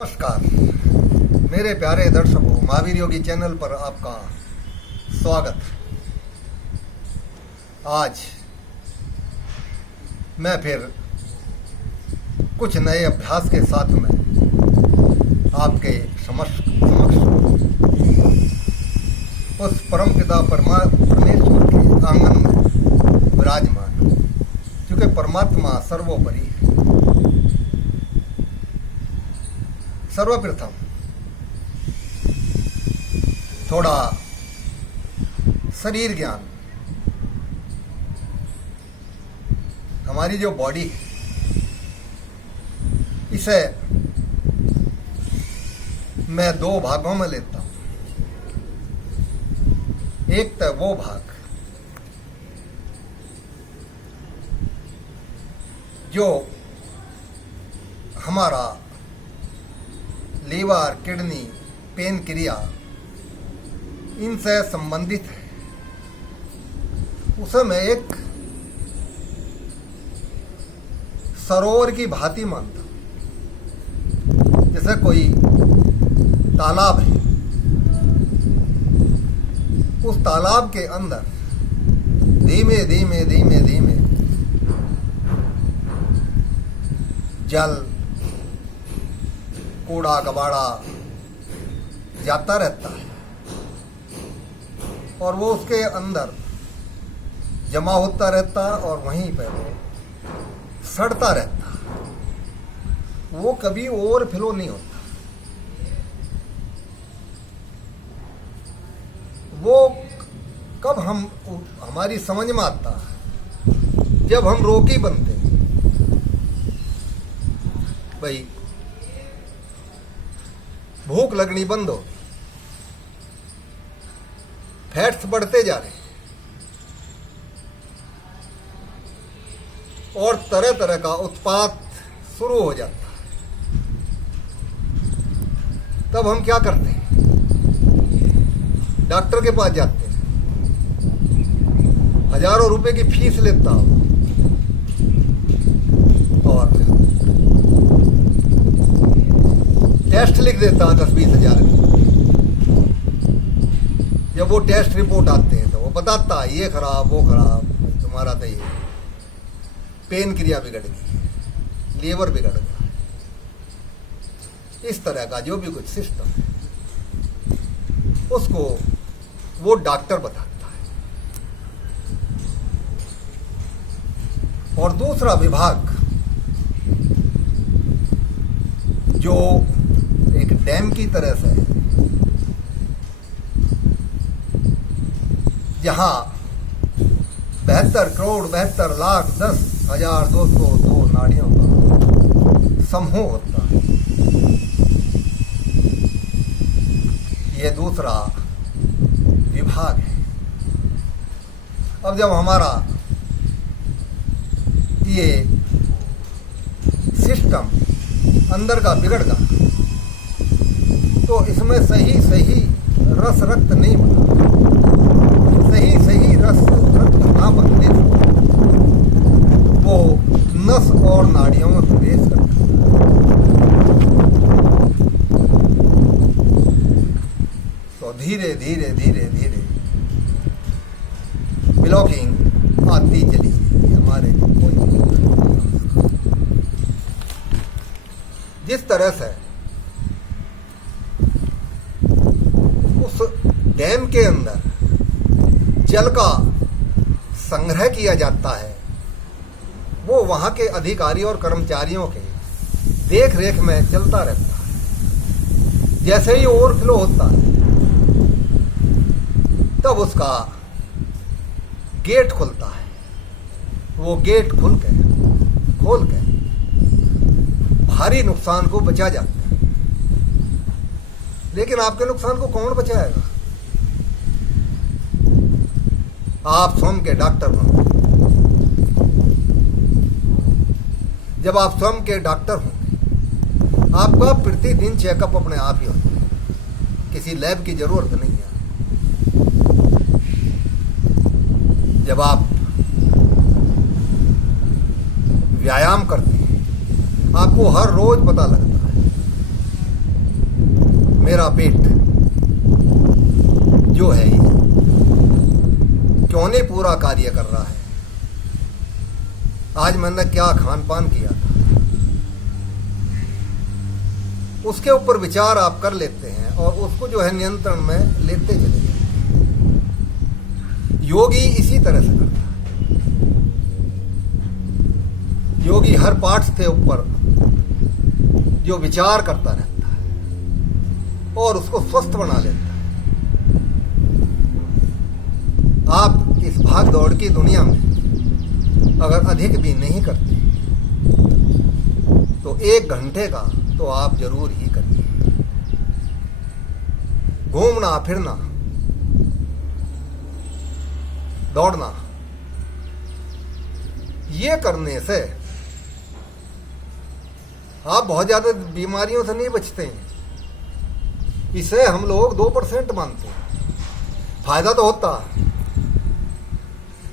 नमस्कार मेरे प्यारे दर्शकों, महावीर योगी चैनल पर आपका स्वागत। आज मैं फिर कुछ नए अभ्यास के साथ में आपके समक्ष उस परमपिता परमेश्वर के आंगन में विराजमान, क्योंकि परमात्मा सर्वोपरि है। सर्वप्रथम थोड़ा शरीर ज्ञान। हमारी जो बॉडी है, इसे मैं दो भागों में लेता हूं। एक तो वो भाग जो हमारा लीवर, किडनी, पेन क्रिया इनसे संबंधित है। उसे मैं एक सरोवर की भांति मानता हूं। जैसे कोई तालाब है, उस तालाब के अंदर धीमे धीमे धीमे धीमे जल, कूड़ा कबाड़ा जाता रहता है और वो उसके अंदर जमा होता रहता है और वहीं पर वो सड़ता रहता है। वो कभी ओवरफ्लो नहीं होता। वो कब हमारी समझ में आता है, जब हम रोगी बनते हैं। भाई भूख लगनी बंद हो, फैट्स बढ़ते जा रहे और तरह तरह का उत्पात शुरू हो जाता है। तब हम क्या करते हैं? डॉक्टर के पास जाते हैं, हजारों रुपए की फीस लेता हूं और टेस्ट लिख देता है 10-20 हजार की। जब वो टेस्ट रिपोर्ट आते हैं तो वो बताता है ये खराब, वो खराब, तुम्हारा तो ये पेन क्रिया बिगड़ गई, लीवर बिगड़ गया। इस तरह का जो भी कुछ सिस्टम है, उसको वो डॉक्टर बताता है। और दूसरा विभाग जो एक डैम की तरह से है, जहां 72 करोड़ 72 लाख 10,202 नाड़ियों का समूह होता है। ये दूसरा विभाग है। अब जब हमारा ये सिस्टम अंदर का बिगड़ गया तो इसमें सही सही रस रक्त नहीं बना। सही सही रस रक्त ना बनने से वो नस और नाड़ियों में प्रवेश करता है। तो धीरे धीरे धीरे धीरे ब्लॉकिंग आती चली हमारे जिस तरह से डैम के अंदर जल का संग्रह किया जाता है, वो वहां के अधिकारी और कर्मचारियों के देख रेख में चलता रहता है। जैसे ही ओवरफ्लो होता है तब उसका गेट खुलता है। वो गेट खोल के भारी नुकसान को बचा जाता है। लेकिन आपके नुकसान को कौन बचाएगा? आप स्वयं के डॉक्टर होंगे। जब आप स्वयं के डॉक्टर होंगे, आपका प्रतिदिन चेकअप अपने आप ही होता है, किसी लैब की जरूरत नहीं है। जब आप व्यायाम करते हैं, आपको हर रोज पता लगता है मेरा पेट जो है ये क्यों नहीं पूरा कार्य कर रहा है, आज मैंने क्या खान पान किया था, उसके ऊपर विचार आप कर लेते हैं और उसको जो है नियंत्रण में लेते चले जाते हैं। योगी इसी तरह से करता है। योगी हर पार्ट्स के ऊपर जो विचार करता रहता है और उसको स्वस्थ बना लेता है। आप इस भाग दौड़ की दुनिया में अगर अधिक भी नहीं करते तो 1 घंटे का तो आप जरूर ही करिए। घूमना फिरना दौड़ना ये करने से आप बहुत ज्यादा बीमारियों से नहीं बचते हैं। इसे हम लोग 2% मानते हैं। फायदा तो होता है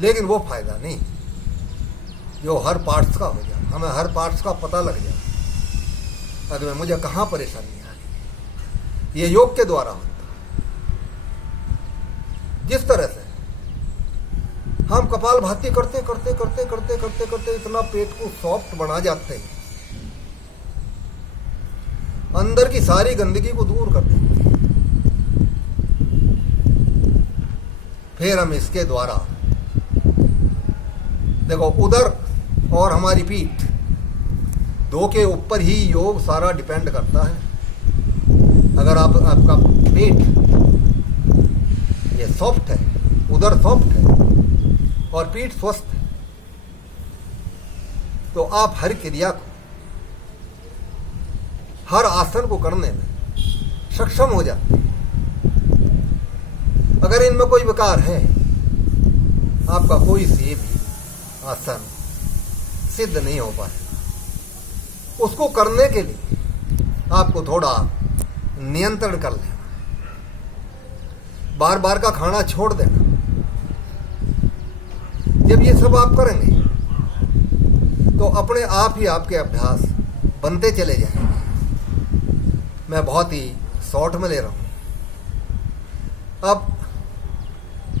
लेकिन वो फायदा नहीं जो हर पार्ट्स का हो जाए। हमें हर पार्ट्स का पता लग जाए अगर मुझे कहाँ परेशानी आ रही। ये योग के द्वारा होता है। जिस तरह से हम कपालभाति करते करते करते करते करते करते इतना पेट को सॉफ्ट बना जाते हैं, अंदर की सारी गंदगी को दूर कर देते हैं। फिर हम इसके द्वारा देखो उदर और हमारी पीठ 2 के ऊपर ही योग सारा डिपेंड करता है। अगर आपका पेट ये सॉफ्ट है, उदर सॉफ्ट है और पीठ स्वस्थ है तो आप हर क्रिया को, हर आसन को करने में सक्षम हो जाते हैं। अगर इनमें कोई विकार है, आपका कोई से भी आसन सिद्ध नहीं हो पाएगा। उसको करने के लिए आपको थोड़ा नियंत्रण कर लेना, बार बार का खाना छोड़ देना। जब ये सब आप करेंगे तो अपने आप ही आपके अभ्यास बनते चले जाएंगे। मैं बहुत ही शॉर्ट में ले रहा हूं। अब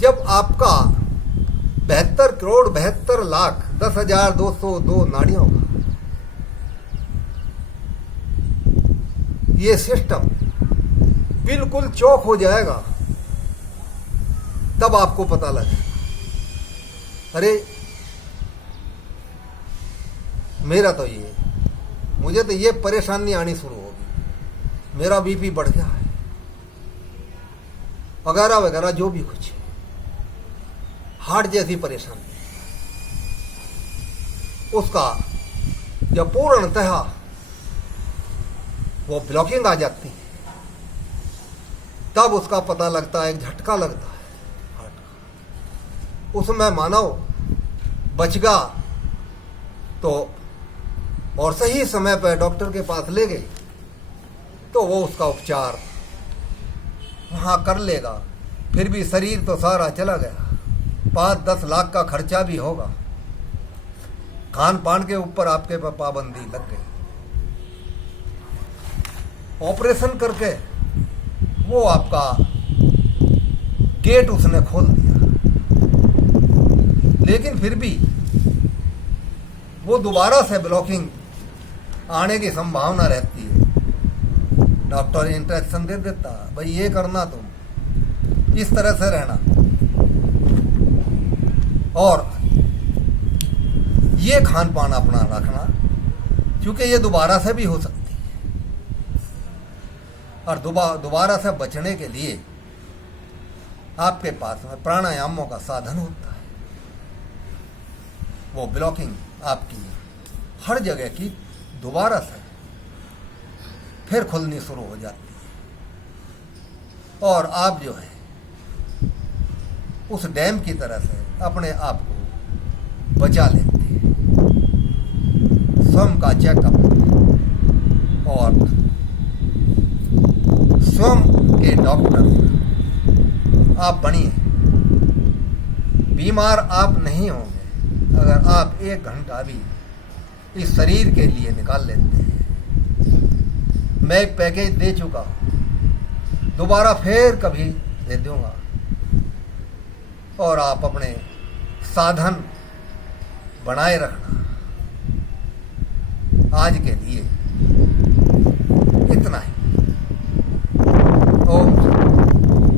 जब आपका 72 करोड़ 72 लाख 10,202 नाड़ियों का ये सिस्टम बिल्कुल चौक हो जाएगा, तब आपको पता लगेगा अरे मुझे तो ये परेशानी आनी शुरू होगी, मेरा बीपी बढ़ गया है वगैरह वगैरह जो भी कुछ हार्ट जैसी परेशानी, उसका जब पूर्णतः वो ब्लॉकिंग आ जाती है तब उसका पता लगता है, एक झटका लगता है हार्ट का। उसमें मानव बचगा तो और सही समय पर डॉक्टर के पास ले गई तो वो उसका उपचार वहां कर लेगा। फिर भी शरीर तो सारा चला गया, 5-10 लाख का खर्चा भी होगा, खान पान के ऊपर आपके पर पाबंदी लग गई, ऑपरेशन करके वो आपका गेट उसने खोल दिया, लेकिन फिर भी वो दोबारा से ब्लॉकिंग आने की संभावना रहती है। डॉक्टर इंस्ट्रक्शन दे देता, भाई ये करना, तुम इस तरह से रहना और ये खान पान अपना रखना, क्योंकि ये दोबारा से भी हो सकती है। और दोबारा से बचने के लिए आपके पास में प्राणायामों का साधन होता है। वो ब्लॉकिंग आपकी हर जगह की दोबारा से फिर खुलनी शुरू हो जाती है और आप जो है उस डैम की तरह से अपने आप को बचा लेते हैं। स्वयं का चेकअप और स्वयं के डॉक्टर आप बनिए। बीमार आप नहीं होंगे अगर आप 1 घंटा भी इस शरीर के लिए निकाल लेते हैं। मैं एक पैकेज दे चुका हूं, दोबारा फिर कभी दे दूंगा। और आप अपने साधन बनाए रखना। आज के लिए